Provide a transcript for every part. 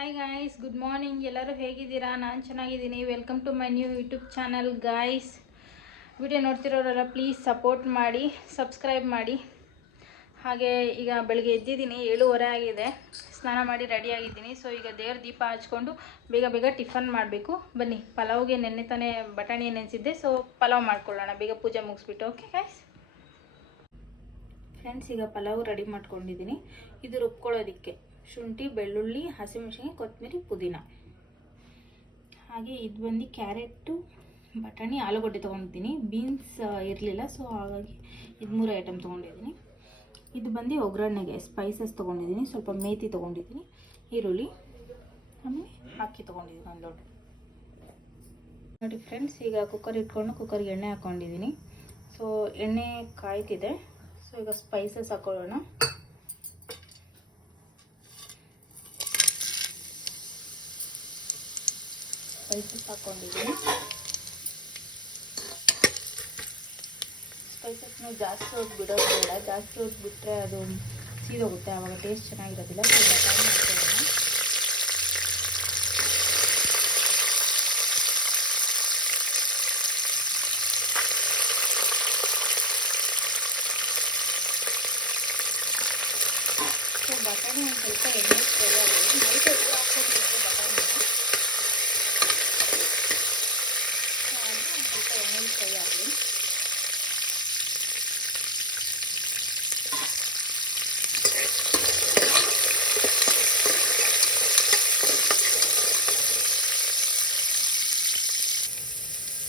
Hi guys, good morning. ಎಲ್ಲರೂ ಹೇಗಿದ್ದೀರಾ? ನಾನು ಚೆನ್ನಾಗಿದ್ದೀನಿ. Welcome to my new YouTube channel guys. Video ನೋಡ್ತಿರೋರೆಲ್ಲ ಪ್ಲೀಸ್ ಸಪೋರ್ಟ್ ಮಾಡಿ, ಸಬ್ಸ್ಕ್ರೈಬ್ ಮಾಡಿ. ಹಾಗೆ ಈಗ ಬೆಳಗ್ಗೆ ಎದ್ದಿದ್ದೀನಿ, 7:30 ಆಗಿದೆ. ಸ್ನಾನ ಮಾಡಿ ರೆಡಿಯಾಗಿದ್ದೀನಿ. ಸೊ ಈಗ ದೇವ್ರ ದೀಪ ಹಚ್ಕೊಂಡು ಬೇಗ ಬೇಗ ಟಿಫನ್ ಮಾಡಬೇಕು. ಬನ್ನಿ, ಪಲಾವ್ಗೆ ನೆನ್ನೆ ತಾನೇ ಬಟಾಣಿ ನೆನೆಸಿದ್ದೆ. ಸೊ ಪಲಾವ್ ಮಾಡ್ಕೊಳ್ಳೋಣ, ಬೇಗ ಪೂಜೆ ಮುಗಿಸ್ಬಿಟ್ಟು. ಓಕೆ ಗಾಯ್ಸ್ ಫ್ರೆಂಡ್ಸ್, ಈಗ ಪಲಾವ್ ರೆಡಿ ಮಾಡ್ಕೊಂಡಿದ್ದೀನಿ. ಇದು ರುಬ್ಕೊಳ್ಳೋದಕ್ಕೆ ಶುಂಠಿ, ಬೆಳ್ಳುಳ್ಳಿ, ಹಸಿಮೆಣಸಿನ್ಕಾಯಿ, ಕೊತ್ತಂಬರಿ, ಪುದೀನ. ಹಾಗೆ ಇದು ಬಂದು ಕ್ಯಾರೆಟು, ಬಟಾಣಿ, ಆಲೂಗಡ್ಡೆ ತೊಗೊಂಡಿದ್ದೀನಿ. ಬೀನ್ಸ್ ಇರಲಿಲ್ಲ, ಸೊ ಹಾಗಾಗಿ ಇದು 3 ಐಟಮ್ ತೊಗೊಂಡಿದ್ದೀನಿ. ಇದು ಬಂದು ಒಗ್ಗರಣೆಗೆ ಸ್ಪೈಸಸ್ ತೊಗೊಂಡಿದ್ದೀನಿ. ಸ್ವಲ್ಪ ಮೇಥಿ ತೊಗೊಂಡಿದ್ದೀನಿ, ಈರುಳ್ಳಿ, ಆಮೇಲೆ ಅಕ್ಕಿ ತೊಗೊಂಡಿದ್ದೀನಿ 1 ಲೋಟ. ನೋಡಿ ಫ್ರೆಂಡ್ಸ್, ಈಗ ಕುಕ್ಕರ್ ಇಟ್ಕೊಂಡು ಕುಕ್ಕರ್ಗೆ ಎಣ್ಣೆ ಹಾಕ್ಕೊಂಡಿದ್ದೀನಿ. ಸೊ ಎಣ್ಣೆ ಕಾಯ್ತಿದೆ. ಸೊ ಈಗ ಸ್ಪೈಸಸ್ ಹಾಕೊಳ್ಳೋಣ. ಸ್ಪೈಸಸ್ ಹಾಕ್ಕೊಂಡಿದ್ದೀನಿ. ಸ್ಪೈಸಸ್ನ ಜಾಸ್ತಿ ಹೊತ್ತು ಬಿಡೋದು ಬೇಡ. ಜಾಸ್ತಿ ಹೊತ್ತು ಬಿಟ್ಟರೆ ಅದು ಸೀದೋಗುತ್ತೆ, ಆವಾಗ ಟೇಸ್ಟ್ ಚೆನ್ನಾಗಿರೋದಿಲ್ಲ. ಸೊ ಬಟಾಣಿ ಹಾಕ್ಕೊಳ್ಳೋಣ. ಸೊ ಬಟಾಣಿ ಒಂದು ಸ್ವಲ್ಪ ಎಣ್ಣೆ ಫ್ರೈ ಆಗೋದು. ನೈಟ್ ಎದ್ದು ಹಾಕ್ಕೊಬೇಕು ಬಟಾಣಿನ. ಒಂದು ಸ್ವಲ್ಪ ಎಣ್ಣೆ ಫ್ರೈ ಆಗಲಿ.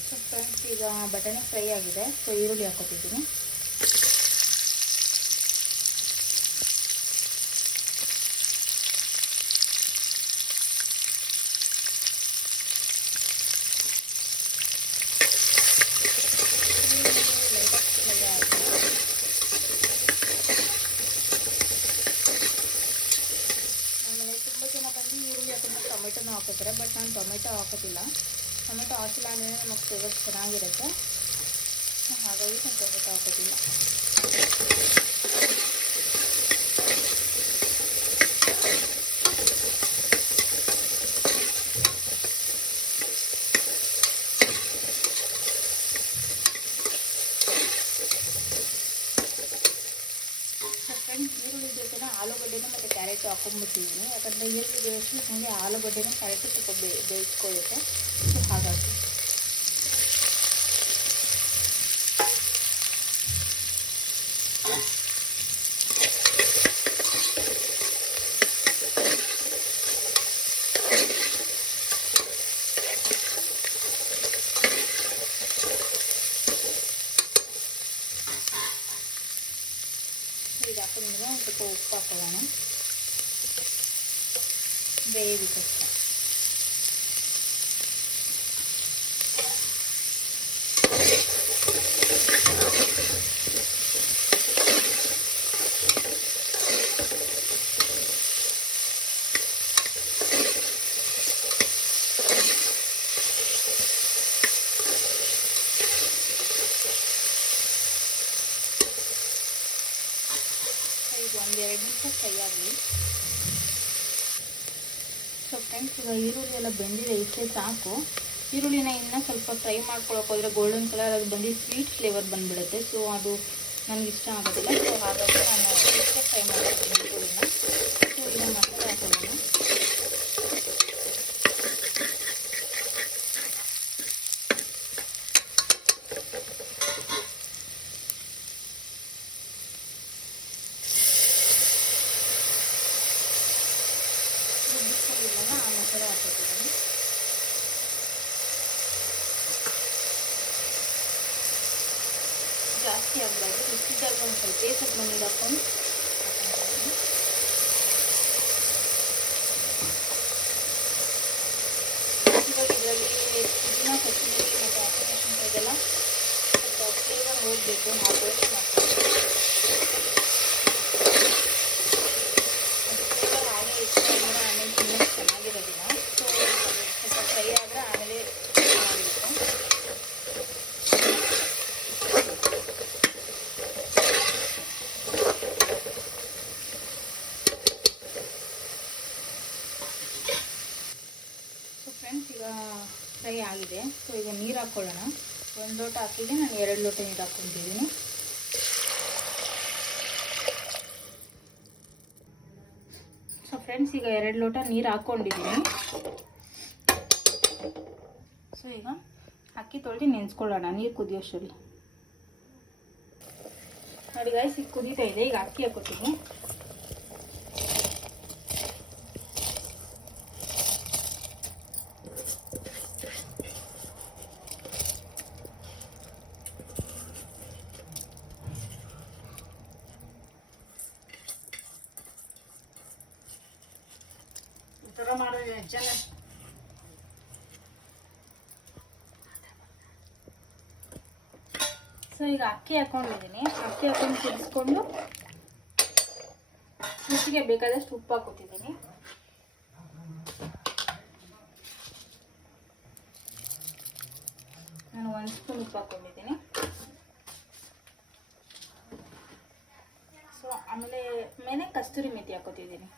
ಸೊ ಫ್ರೆಂಡ್ಸ್, ಈಗ ಬಟಾಣಿ ಫ್ರೈ ಆಗಿದೆ. ಸೊ ಈರುಳ್ಳಿ ಹಾಕೋತಿದ್ದೀನಿ. ಈರುಳ್ಳಿ ಹಾಕಿದ್ರೆ ಟೊಮೆಟೊನೂ ಹಾಕೋತಾರೆ, ಬಟ್ ನಾನು ಟೊಮೆಟೊ ಹಾಕೋತಿಲ್ಲ. ಟೊಮೆಟೊ ಹಾಕಿಲ್ಲ ಅಂದರೆ ನಮಗೆ ಫ್ಲೇವರ್ ಚೆನ್ನಾಗಿರುತ್ತೆ, ಹಾಗಾಗಿ ನಾನು ಟೊಮೆಟೊ ಹಾಕೋತಿಲ್ಲ. ಈರುಳ್ಳಿ ಜೊತೆನ ಆಲೂಗಡ್ಡೆನೂ ಮತ್ತು ಕ್ಯಾರೆಟು ಹಾಕೊಂಡ್ಬಿಟ್ಟಿದ್ದೀನಿ. ಯಾಕಂದರೆ ಈರುಳ್ಳಿ ಬೇಯಿಸಿ ಹಾಗೆ ಆಲೂಗಡ್ಡೆನೂ ಕ್ಯಾರೆಟು ಸ್ವಲ್ಪ ಬೇಯಿಸ್ಕೊಳ್ಳುತ್ತೆ. ಸೊ ಹಾಗಾಗಿ ಇದು ಹಾಕಿದ್ಮೇಲೆ ಒಂದು ಸ್ವಲ್ಪ ಉಪ್ಪು ಹಾಕೊಳ್ಳೋಣ ಬೇಯೋದಕ್ಕೋಸ್ಕರ. ಇದು 1-2 ನಿಮಿಷ ಫ್ರೈ ಆಗಲಿ. ಸೊ ಫ್ರೆಂಡ್ಸ್, ಈಗ ಈರುಳ್ಳಿ ಎಲ್ಲ ಬೆಂದಿದೆ, ಇಷ್ಟೇ ಸಾಕು. ಈರುಳ್ಳಿನ ಇನ್ನೂ ಸ್ವಲ್ಪ ಫ್ರೈ ಮಾಡ್ಕೊಳಕ್ಕೆ ಹೋದರೆ ಗೋಲ್ಡನ್ ಕಲರ್ ಅದು ಬಂದು ಸ್ವೀಟ್ ಫ್ಲೇವರ್ ಬಂದುಬಿಡುತ್ತೆ. ಸೊ ಅದು ನನಗೆ ಇಷ್ಟ ಆಗೋದಿಲ್ಲ. ಸೊ ಹಾಗಾಗಿ ನಾನು ಇಷ್ಟೇ ಫ್ರೈ ಮಾಡ್ತೀನಿ ಈರುಳ್ಳಿನ. ಸೊ ಈಗ ಮಸಾಲೆ ಹಾಕೊಳ್ಳೋಣ. ರುಬ್ಬಿಸ್ಕೊಂಡಿಲ್ಲ, ಆ ಮಸಾಲೆ ಹಾಕೋತಿದ್ದೀನಿ. ಜಾಸ್ತಿ ಆಗಬಾರ್ದು, ಬಿಸಿದಾಗ ಒಂದು ಸ್ವಲ್ಪ ಸ್ವಲ್ಪ ನೀರು ಹಾಕೊಂಡು ಹಾಕೊಂಡಿದ್ದೀನಿ. ಇವಾಗ ಇದರಲ್ಲಿ ಪುದೀನ, ಕೊತ್ತಂಬರಿ ಮತ್ತು ಹಸಿಮೆಣಸಿನ್ಕಾಯಿ ಇದೆಲ್ಲ ಸ್ವಲ್ಪ ಫ್ಲೇವರ್ ಹೋಗಬೇಕು. ನಾವು ಪೇಸ್ಟ್ ಮಾಡ್ತೀವಿ. ಫ್ಲೇವರ್ ಹಾಗೆ ಇಷ್ಟ ಅಂದರೆ ಆಮೇಲೆ ತಿನ್ನೋದು ಚೆನ್ನಾಗಿರೋದಿಲ್ಲ. ಸೊ ಸ್ವಲ್ಪ ಫ್ರೈ ಆದರೆ ಆಮೇಲೆ ಚೆನ್ನಾಗಿರುತ್ತೆ. ಫ್ರೈ ಆಗಿದೆ. ಸೊ ಈಗ ನೀರು ಹಾಕ್ಕೊಳ್ಳೋಣ. 1 ಲೋಟ ಅಕ್ಕಿಗೆ ನಾನು 2 ಲೋಟ ನೀರು ಹಾಕ್ಕೊಂಡಿದ್ದೀನಿ. ಸೊ ಫ್ರೆಂಡ್ಸ್, ಈಗ 2 ಲೋಟ ನೀರು ಹಾಕ್ಕೊಂಡಿದ್ದೀನಿ. ಸೊ ಈಗ ಅಕ್ಕಿ ತೊಳೆದು ನೆನೆಸ್ಕೊಳ್ಳೋಣ ನೀರು ಕುದಿಯೋಷ್ಟರಲ್ಲಿ. ನೋಡಿ ಗೈಸ್, ಈಗ ಕುದೀತಾ ಇದೆ. ಈಗ ಅಕ್ಕಿ ಹಾಕೋತೀನಿ. ಸೊ ಈಗ ಅಕ್ಕಿ ಹಾಕೊಂಡಿದ್ದೀನಿ. ಅಕ್ಕಿ ಹಾಕೊಂಡು ಕುದಿಸ್ಕೊಂಡು ರುಚಿಗೆ ಬೇಕಾದಷ್ಟು ಉಪ್ಪು ಹಾಕೋತಿದ್ದೀನಿ. ನಾನು 1 ಸ್ಪೂನ್ ಉಪ್ಪು ಹಾಕೊಂಡಿದ್ದೀನಿ. ಸೊ ಆಮೇಲೆ ಕಸ್ತೂರಿ ಮೆಥಿ ಹಾಕೋತಿದ್ದೀನಿ.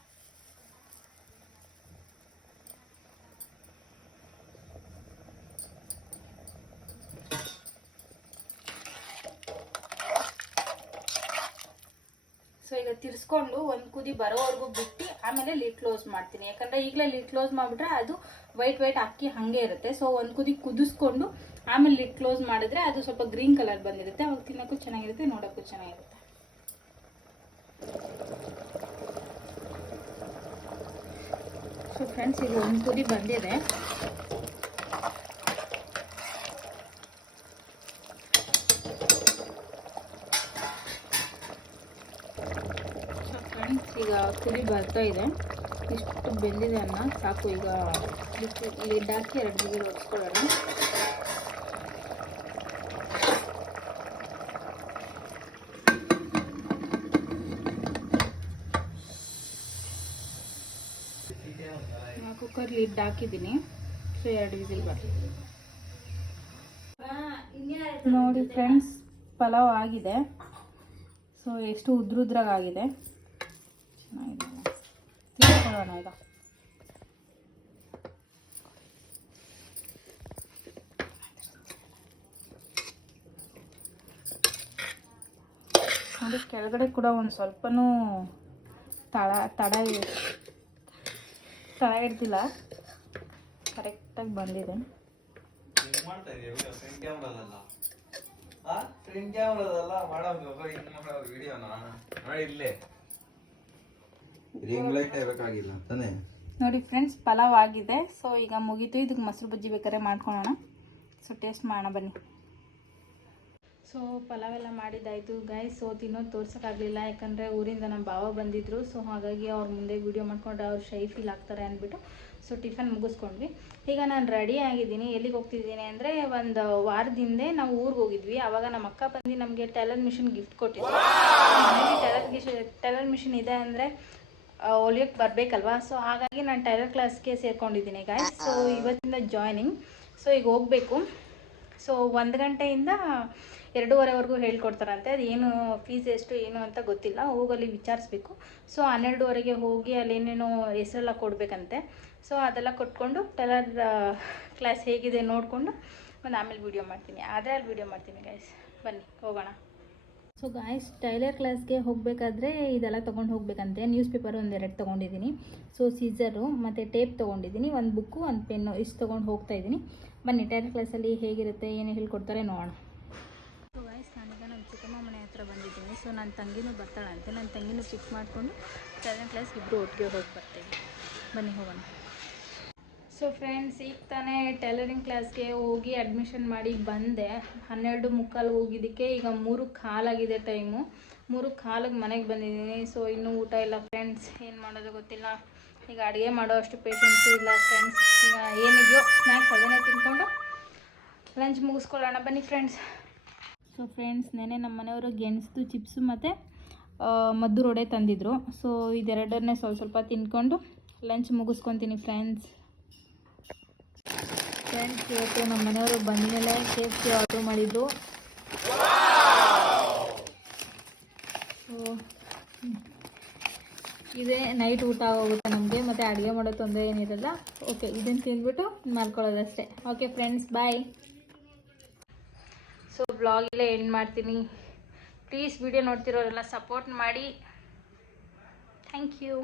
ಸೊ ಈಗ ತಿರ್ಸ್ಕೊಂಡು 1 ಕುದಿ ಬರೋವರೆಗೂ ಬಿಟ್ಟು ಆಮೇಲೆ ಲಿಡ್ ಕ್ಲೋಸ್ ಮಾಡ್ತೀನಿ. ಯಾಕಂದರೆ ಈಗಲೇ ಲಿಡ್ ಕ್ಲೋಸ್ ಮಾಡಿಬಿಟ್ರೆ ಅದು ವೈಟ್ ಅಕ್ಕಿ ಹಾಗೆ ಇರುತ್ತೆ. ಸೊ 1 ಕುದಿ ಕುದಿಸ್ಕೊಂಡು ಆಮೇಲೆ ಲಿಡ್ ಕ್ಲೋಸ್ ಮಾಡಿದ್ರೆ ಅದು ಸ್ವಲ್ಪ ಗ್ರೀನ್ ಕಲರ್ ಬಂದಿರುತ್ತೆ. ಅವಾಗ ತಿನ್ನೋಕ್ಕೂ ಚೆನ್ನಾಗಿರುತ್ತೆ, ನೋಡೋಕ್ಕೂ ಚೆನ್ನಾಗಿರುತ್ತೆ. ಸೊ ಫ್ರೆಂಡ್ಸ್, ಈಗ 1 ಕುದಿ ಬಂದಿದೆ. ಈಗ ಕುದಿ ಬರ್ತಾ ಇದೆ. ಇಷ್ಟು ಬೆಂದಿದೆ ಅನ್ನ ಸಾಕು. ಈಗ ಲಿಡ್ ಹಾಕಿ 2 ವಿಸಿಲ್ ಹೊಡ್ಸ್ಕೊಳ್ಳೋಣ. ಕುಕ್ಕರ್ ಲಿಡ್ ಹಾಕಿದ್ದೀನಿ. ಸೊ 2 ವಿಸಿಲ್ ಬರ್ತೀನಿ. ನೋಡಿ ಫ್ರೆಂಡ್ಸ್, ಪಲಾವ್ ಆಗಿದೆ. ಸೊ ಎಷ್ಟು ಉದ್ರುದ್ರಾಗಿದೆ, ಚೆನ್ನಾಗಿದೆ. ತಿಳ್ಕೊಳ್ಳೋಣ ಈಗ. ನೋಡಿ, ಕೆಳಗಡೆ ಕೂಡ ಒಂದು ಸ್ವಲ್ಪನೂ ತಡ ಹಿಡ್ದಿಲ್ಲ, ಕರೆಕ್ಟಾಗಿ ಬಂದಿದೆ. ನೋಡಿ ಫ್ರೆಂಡ್ಸ್, ಪಲಾವ್ ಆಗಿದೆ. ಸೊ ಈಗ ಮುಗೀತು. ಇದಕ್ಕೆ ಮೊಸರು ಬಜ್ಜಿ ಬೇಕಾದ್ರೆ ಮಾಡ್ಕೊಳ್ಳೋಣ. ಸೊ ಟೇಸ್ಟ್ ಮಾಡೋಣ ಬನ್ನಿ. ಸೊ ಪಲಾವ್ ಎಲ್ಲ ಮಾಡಿದ್ದಾಯಿತು ಗೈಸ್. ಸೊ ತಿನ್ನೋದು ತೋರ್ಸೋಕ್ಕಾಗಲಿಲ್ಲ, ಯಾಕಂದರೆ ಊರಿಂದ ನಮ್ಮ ಭಾವ ಬಂದಿದ್ದರು. ಸೊ ಹಾಗಾಗಿ ಅವ್ರ ಮುಂದೆ ವೀಡಿಯೋ ಮಾಡ್ಕೊಂಡ್ರೆ ಅವ್ರು ಶೈ ಫೀಲ್ ಆಗ್ತಾರೆ ಅಂದ್ಬಿಟ್ಟು ಸೊ ಟಿಫನ್ ಮುಗಿಸ್ಕೊಂಡ್ವಿ. ಈಗ ನಾನು ರೆಡಿ ಆಗಿದ್ದೀನಿ. ಎಲ್ಲಿಗೆ ಹೋಗ್ತಿದ್ದೀನಿ ಅಂದರೆ, ಒಂದು ವಾರದ ಹಿಂದೆ ನಾವು ಊರಿಗೆ ಹೋಗಿದ್ವಿ. ಆವಾಗ ನಮ್ಮ ಅಕ್ಕ ಬಂದು ನಮಗೆ ಟೈಲರ್ ಮಿಷಿನ್ ಗಿಫ್ಟ್ ಕೊಟ್ಟಿದ್ರು. ಮನೇಲಿ ಟೈಲರ್ ಮಿಷಿನ್ ಇದೆ ಅಂದರೆ ಹೊಲಿಯೋಕ್ಕೆ ಬರಬೇಕಲ್ವಾ. ಸೊ ಹಾಗಾಗಿ ನಾನು ಟೈಲರ್ ಕ್ಲಾಸ್ಗೆ ಸೇರ್ಕೊಂಡಿದ್ದೀನಿ ಗೈಸ್. ಸೊ ಇವತ್ತಿಂದ ಜಾಯ್ನಿಂಗ್. ಸೊ ಈಗ ಹೋಗಬೇಕು. ಸೊ 1 ಗಂಟೆಯಿಂದ 2:30ವರೆಗೂ ಹೇಳ್ಕೊಡ್ತಾರಂತೆ. ಅದು ಏನು ಫೀಸ್ ಎಷ್ಟು ಏನು ಅಂತ ಗೊತ್ತಿಲ್ಲ, ಹೋಗಲ್ಲಿ ವಿಚಾರಿಸ್ಬೇಕು. ಸೊ 12:30ಗೆ ಹೋಗಿ ಅಲ್ಲೇನೇನೋ ಹೆಸರೆಲ್ಲ ಕೊಡಬೇಕಂತೆ. ಸೊ ಅದೆಲ್ಲ ಕೊಟ್ಕೊಂಡು ಟೈಲರ್ ಕ್ಲಾಸ್ ಹೇಗಿದೆ ನೋಡಿಕೊಂಡು ಆಮೇಲೆ ವೀಡಿಯೋ ಮಾಡ್ತೀನಿ. ಆದರೆ ಅಲ್ಲಿ ವೀಡಿಯೋ ಮಾಡ್ತೀನಿ ಗೈಸ್. ಬನ್ನಿ ಹೋಗೋಣ. ಸೊ ಗಾಯ್ಸ್, ಟೈಲರ್ ಕ್ಲಾಸ್ಗೆ ಹೋಗಬೇಕಾದ್ರೆ ಇದೆಲ್ಲ ತೊಗೊಂಡು ಹೋಗಬೇಕಂತೆ. ನ್ಯೂಸ್ ಪೇಪರ್ 1-2 ತೊಗೊಂಡಿದ್ದೀನಿ. ಸೊ ಸೀಸರು ಮತ್ತು ಟೇಪ್ ತೊಗೊಂಡಿದ್ದೀನಿ, 1 ಬುಕ್ಕು 1 ಪೆನ್ನು ಇಷ್ಟು ತೊಗೊಂಡು ಹೋಗ್ತಾಯಿದ್ದೀನಿ. ಬನ್ನಿ ಟೈಲರ್ ಕ್ಲಾಸಲ್ಲಿ ಹೇಗಿರುತ್ತೆ, ಏನು ಹೇಳ್ಕೊಡ್ತಾರೆ ನೋಡೋಣ. ಸೊ ಗಾಯ್ಸ್, ನಾನೀಗ ನಮ್ಮ ಚಿಕ್ಕಮ್ಮ ಮನೆ ಹತ್ರ ಬಂದಿದ್ದೀನಿ. ಸೊ ನನ್ನ ತಂಗಿನೂ ಬರ್ತಾಳಂತೆ. ನನ್ನ ತಂಗಿನೂ ಪಿಕ್ ಮಾಡಿಕೊಂಡು ಟೈಲರ್ ಕ್ಲಾಸ್ಗೆ ಇಬ್ಬರು ಒಟ್ಟಿಗೆ ಹೋಗಿ ಬರ್ತೇವೆ. ಬನ್ನಿ ಹೋಗೋಣ. ಸೊ ಫ್ರೆಂಡ್ಸ್, ಈಗ ತಾನೇ ಟೈಲರಿಂಗ್ ಕ್ಲಾಸ್ಗೆ ಹೋಗಿ ಅಡ್ಮಿಷನ್ ಮಾಡಿ ಬಂದೆ. 12:45 ಹೋಗಿದ್ದಕ್ಕೆ ಈಗ 3:15 ಟೈಮು. 3:15 ಮನೆಗೆ ಬಂದಿದ್ದೀನಿ. ಸೊ ಇನ್ನೂ ಊಟ ಇಲ್ಲ ಫ್ರೆಂಡ್ಸ್, ಏನು ಮಾಡೋದು ಗೊತ್ತಿಲ್ಲ. ಈಗ ಅಡುಗೆ ಮಾಡೋ ಅಷ್ಟು ಪೇಷನ್ಸು ಇಲ್ಲ ಫ್ರೆಂಡ್ಸ್. ಈಗ ಏನಿದೆಯೋ ಸ್ನ್ಯಾಕ್ಸ್ ಅದನ್ನೇ ತಿನ್ಕೊಂಡು ಲಂಚ್ ಮುಗಿಸ್ಕೊಳ್ಳೋಣ ಬನ್ನಿ ಫ್ರೆಂಡ್ಸ್. ಸೊ ಫ್ರೆಂಡ್ಸ್, ನೆನೆ ನಮ್ಮ ಮನೆಯವರು ಗೆಣಸು ಚಿಪ್ಸು ಮತ್ತು ಮದ್ದೂರು ವಡೆ ತಂದಿದ್ರು. ಸೊ ಇದೆರಡನ್ನೇ ಸ್ವಲ್ಪ ತಿನ್ಕೊಂಡು ಲಂಚ್ ಮುಗಿಸ್ಕೊತೀನಿ ಫ್ರೆಂಡ್ಸ್. ಇವತ್ತು ನಮ್ಮ ಮನೆಯವರು ಬಂದ ಮೇಲೆ KFC ಆರ್ಡ್ರ್ ಮಾಡಿದ್ರು. ಸೊ ಇದೇ ನೈಟ್ ಊಟ ಆಗೋಗುತ್ತೆ ನಮಗೆ, ಮತ್ತು ಅಡುಗೆ ಮಾಡೋ ತೊಂದರೆ ಏನಿರಲ್ಲ. ಓಕೆ, ಇದನ್ನು ತಿಂದ್ಬಿಟ್ಟು ಮಾಡ್ಕೊಳ್ಳೋದಷ್ಟೇ. Okay friends, bye. ಸೊ ಬ್ಲಾಗಿಲ್ಲೇ ಎಂಡ್ ಮಾಡ್ತೀನಿ. ಪ್ಲೀಸ್ ವಿಡಿಯೋ ನೋಡ್ತಿರೋರೆಲ್ಲ ಸಪೋರ್ಟ್ ಮಾಡಿ. Thank you.